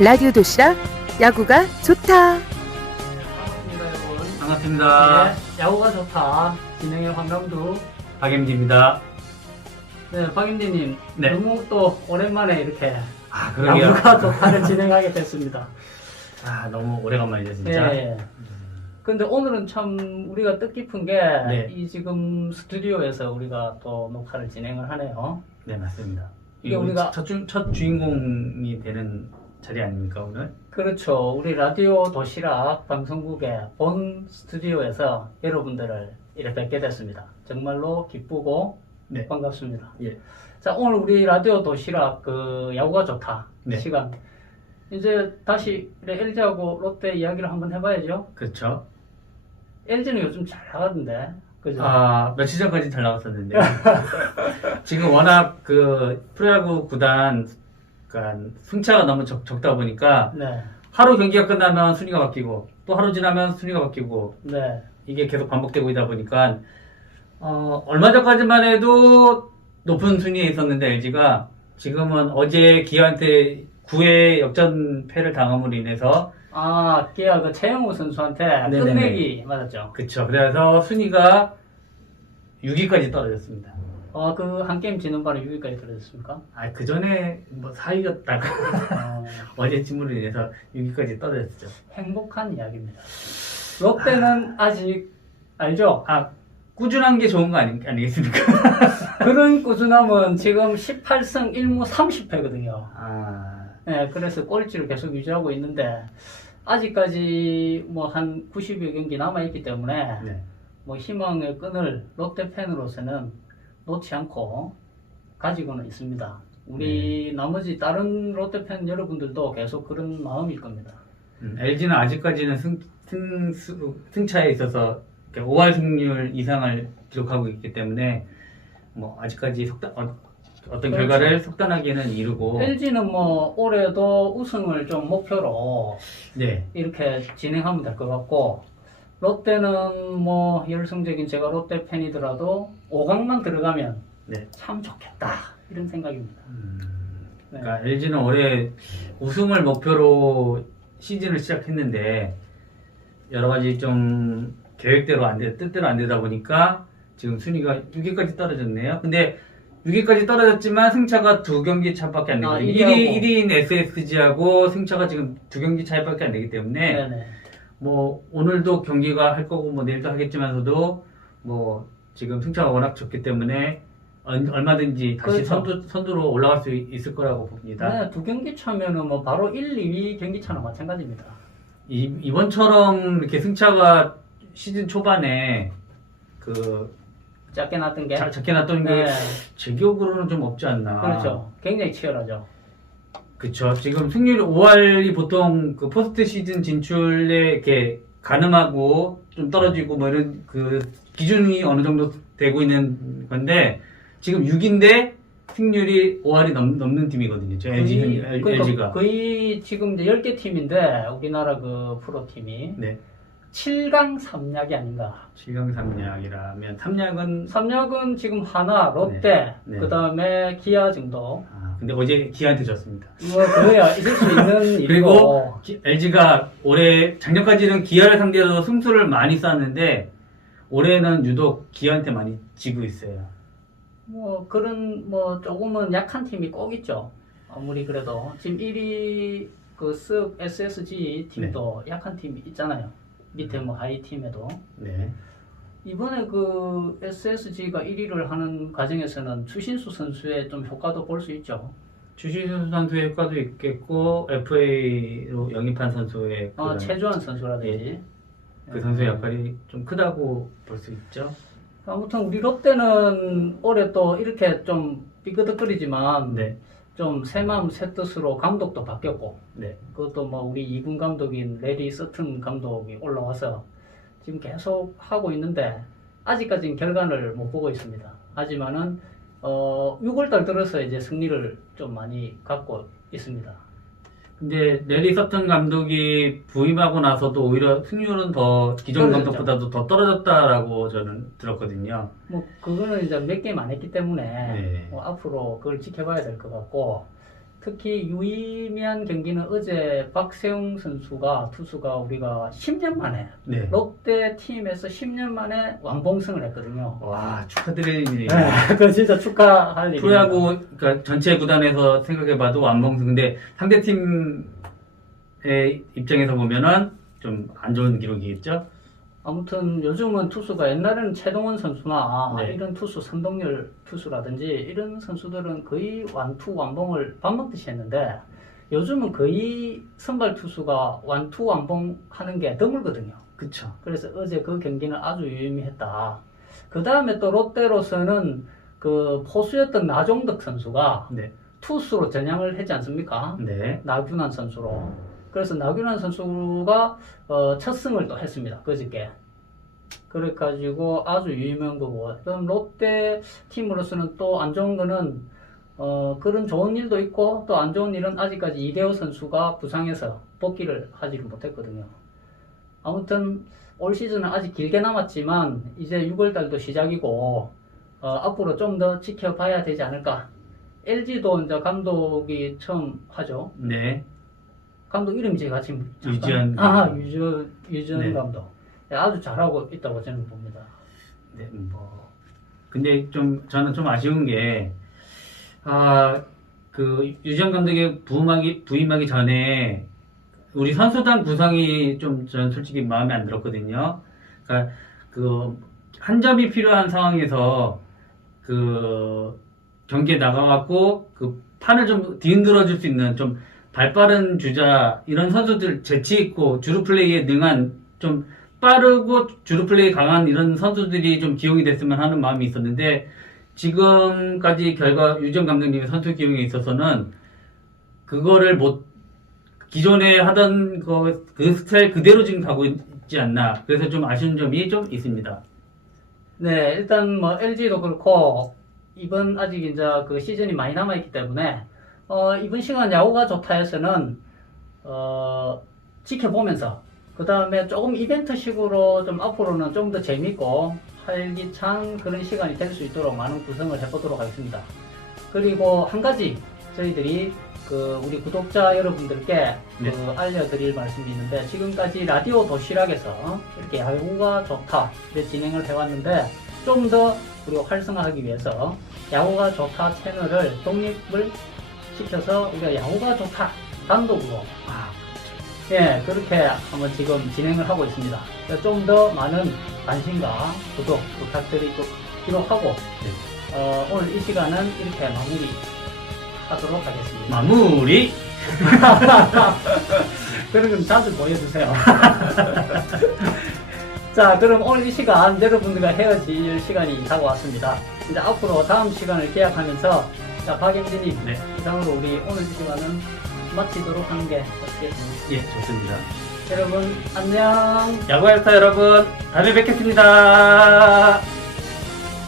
라디오 도시락 야구가 좋다. 반갑습니다, 여러분. 반갑습니다. 네, 야구가 좋다. 진행의 황감두. 박엠지입니다. 네, 박인디님. 네. 너무 또 오랜만에 이렇게 아, 그러게요. 야구가 좋다를 진행하게 됐습니다. 아, 너무 오래간만이죠, 진짜. 네. 근데 오늘은 참 우리가 뜻깊은 게이 네. 지금 스튜디오에서 우리가 또 녹화를 진행을 하네요. 네, 맞습니다. 이게 우리가- 첫, 주, 첫 주인공이 되는 자리 아닙니까, 오늘? 그렇죠. 우리 라디오 도시락 방송국의 본 스튜디오에서 여러분들을 이렇게 뵙게 됐습니다. 정말로 기쁘고 네. 반갑습니다. 예. 자, 오늘 우리 라디오 도시락 그 야구가 좋다 네. 시간. 이제 다시 LG하고 롯데 이야기를 한번 해봐야죠. 그렇죠. LG는 요즘 잘 나가던데. 그죠? 아, 며칠 전까지 잘 나갔었는데. 지금 워낙 그 프로야구 구단, 그러니까 승차가 너무 적, 적다 보니까 네. 하루 경기가 끝나면 순위가 바뀌고 또 하루 지나면 순위가 바뀌고 네. 이게 계속 반복되고 있다 보니까 어, 얼마 전까지만 해도 높은 순위에 있었는데 LG가 지금은 어제 기아한테 9회 역전패를 당함으로 인해서 아, 기아 그 최영우 선수한테 네네네. 끝내기 맞았죠. 그쵸 그래서 순위가 6위까지 떨어졌습니다. 어, 그 한 게임 지는 바로 6위까지 떨어졌습니까? 아 그 전에 뭐 4위였다가 어, 어제 침으로 인해서 6위까지 떨어졌죠. 행복한 이야기입니다. 롯데는 아직 알죠? 아 꾸준한 게 좋은 거 아니, 아니겠습니까? 그런 꾸준함은 지금 18승 1무 30패거든요. 아 네, 그래서 꼴찌를 계속 유지하고 있는데 아직까지 뭐 한 90여 경기 남아 있기 때문에 네. 뭐 희망의 끈을 롯데 팬으로서는 놓지 않고 가지고는 있습니다. 우리 나머지 다른 롯데 팬 여러분들도 계속 그런 마음일 겁니다. LG는 아직까지는 승, 승, 수- 승차에 있어서 5할 승률 이상을 기록하고 있기 때문에 뭐 아직까지 속단, 어, 떤 그렇죠. 결과를 속단하기는 이르고 LG는 뭐 올해도 우승을 좀 목표로 네 이렇게 진행하면 될 것 같고 롯데는 뭐 열성적인 제가 롯데 팬이더라도 5강만 들어가면 네. 참 좋겠다 이런 생각입니다. 음, 네. 그러니까 LG는 올해 우승을 목표로 시즌을 시작했는데 여러 가지 좀 계획대로 안 돼, 뜻대로 안 되다 보니까 지금 순위가 6위까지 떨어졌네요. 근데 6위까지 떨어졌지만 승차가 두 경기 차밖에 안 아, 되거든요. 일위하고. 1위, 1위인 SSG하고 승차가 지금 두 경기 차이밖에 안 되기 때문에 네네. 뭐 오늘도 경기가 할 거고 뭐 내일도 하겠지만서도 뭐 지금 승차가 워낙 적기 때문에 얼- 얼마든지 다시 그렇죠. 선두, 선두로 올라갈 수 있을 거라고 봅니다. 네, 두 경기 차면은 뭐 바로 1, 2위 경기 차나 마찬가지입니다. 이, 이번처럼 이렇게 승차가 시즌 초반에 그 작게 났던 게 자- 작게 났던 네, 게제 기억으로는 좀 없지 않나. 그렇죠. 굉장히 치열하죠. 그쵸. 지금 승률 5할이 보통 그 포스트 시즌 진출에 이렇게 가늠하고 좀 떨어지고 뭐 이런 그 기준이 어느 정도 되고 있는 건데 지금 6인데 승률이 5할이 넘, 넘는 팀이거든요. 저 LG, 거의, 가 그러니까 LG가. 거의 지금 이제 10개 팀인데 우리나라 그 프로 팀이 네. 7강 3약이 아닌가. 7강 3약이라면 3약은 3약은 지금 하나, 롯데, 네, 네. 그 다음에 기아 정도. 아, 근데 어제 기아한테 졌습니다. 뭐 그래야 있을 수 있는 일이고. 그리고 LG가 올해 작년까지는 기아를 상대로 승수를 많이 쌓았는데 올해는 유독 기아한테 많이 지고 있어요. 뭐 그런 뭐 조금은 약한 팀이 꼭 있죠. 아무리 그래도 지금 1위 그쓱 SSG 팀도 네. 약한 팀이 있잖아요. 밑에 뭐 하이 팀에도 네. 이번에 그 SSG가 1위를 하는 과정에서는 추신수 선수의 좀 효과도 볼 수 있죠. 주시수 선수의 효과도 있겠고 FA로 영입한 선수의 그, 어, 최주환 선수라든지. 그 선수의 역할이 좀 크다고 볼 수 있죠. 아무튼 우리 롯데는 올해 또 이렇게 좀 삐그덕거리지만 네. 좀 새마음 새뜻으로 감독도 바뀌었고 네. 그것도 뭐 우리 2군 감독인 레리 서튼 감독이 올라와서 지금 계속 하고 있는데 아직까지는 결과를 못 보고 있습니다. 하지만은 어 6월달 들어서 이제 승리를 좀 많이 갖고 있습니다. 근데 내리 서튼 감독이 부임하고 나서도 오히려 승률은 더 기존 떨어졌죠. 감독보다도 더 떨어졌다라고 저는 들었거든요. 뭐 그거는 이제 몇 게임 안 했기 때문에 네. 뭐 앞으로 그걸 지켜봐야 될 것 같고 특히 유의미한 경기는 어제 박세웅 선수가 투수가 우리가 10년 만에 네. 롯데 팀에서 10년 만에 완봉승을 했거든요. 와 축하드리는 일이에요. 네, 그 진짜 축하할 일입니다. 프로야구 그러니까 전체 구단에서 생각해봐도 완봉승. 근데 상대 팀의 입장에서 보면은 좀 안 좋은 기록이겠죠. 아무튼 요즘은 투수가 옛날에는 최동원 선수나 네. 이런 투수 선동열 투수라든지 이런 선수들은 거의 완투 완봉을 밥 먹듯이 했는데 요즘은 거의 선발 투수가 완투 완봉 하는 게 드물거든요. 그쵸. 그래서 어제 그 경기는 아주 유의미했다. 그 다음에 또 롯데로서는 그 포수였던 나종덕 선수가 네. 투수로 전향을 했지 않습니까? 네. 나균환 선수로. 그래서 나균환 선수가 어, 첫 승을 또 했습니다. 그저께. 그래가지고 아주 유의미한 거고. 그럼 롯데 팀으로서는 또 안 좋은 거는 어, 그런 좋은 일도 있고 또 안 좋은 일은 아직까지 이대호 선수가 부상해서 복귀를 하지를 못했거든요. 아무튼 올 시즌은 아직 길게 남았지만 이제 6월 달도 시작이고 어, 앞으로 좀 더 지켜봐야 되지 않을까. LG도 이제 감독이 처음 하죠. 네. 감독 이름이 제가 지금 잠깐- 유지현 아 감독. 유지현 유지현 네. 감독 네, 아주 잘하고 있다고 저는 봅니다. 네, 뭐. 근데 좀, 저는 좀 아쉬운 게, 아, 그, 유지영 감독의 부임하기, 부임하기 전에, 우리 선수단 구성이 좀, 전 솔직히 마음에 안 들었거든요. 그니까, 그, 한 점이 필요한 상황에서, 그, 경기에 나가갖고, 그, 판을 좀 뒤흔들어 줄 수 있는, 좀, 발빠른 주자, 이런 선수들 재치 있고, 주루 플레이에 능한, 좀, 빠르고 주루 플레이 강한 이런 선수들이 좀 기용이 됐으면 하는 마음이 있었는데 지금까지 결과 유정 감독님의 선수 기용에 있어서는 그거를 못 기존에 하던 그, 그 스타일 그대로 지금 가고 있지 않나 그래서 좀 아쉬운 점이 좀 있습니다. 네, 일단 뭐 LG도 그렇고 이번 아직 이제 그 시즌이 많이 남아 있기 때문에 어, 이번 시간 야구가 좋다 해서는 어, 지켜보면서 그 다음에 조금 이벤트식으로 좀 앞으로는 좀 더 재밌고 활기찬 그런 시간이 될 수 있도록 많은 구성을 해보도록 하겠습니다. 그리고 한 가지 저희들이 그 우리 구독자 여러분들께 네. 그 알려드릴 말씀이 있는데 지금까지 라디오 도시락에서 이렇게 야구가 좋다 이렇게 진행을 해왔는데 좀 더 우리가 활성화하기 위해서 야구가 좋다 채널을 독립을 시켜서 우리가 야구가 좋다 단독으로 아, 예 그렇게 한번 지금 진행을 하고 있습니다. 좀 더 많은 관심과 구독 부탁드리도록 하고 어, 오늘 이 시간은 이렇게 마무리 하도록 하겠습니다. 마무리 그럼 좀 자주 보여주세요. 자, 그럼 오늘 이 시간 여러분들과 헤어질 시간이 다가왔습니다. 이제 앞으로 다음 시간을 계약하면서 자, 박영진님 네. 이상으로 우리 오늘 이 시간은 마치도록 하는 게 어떻겠습니까? 예 좋습니다. 여러분 안녕. 야구할타 여러분 다음에 뵙겠습니다.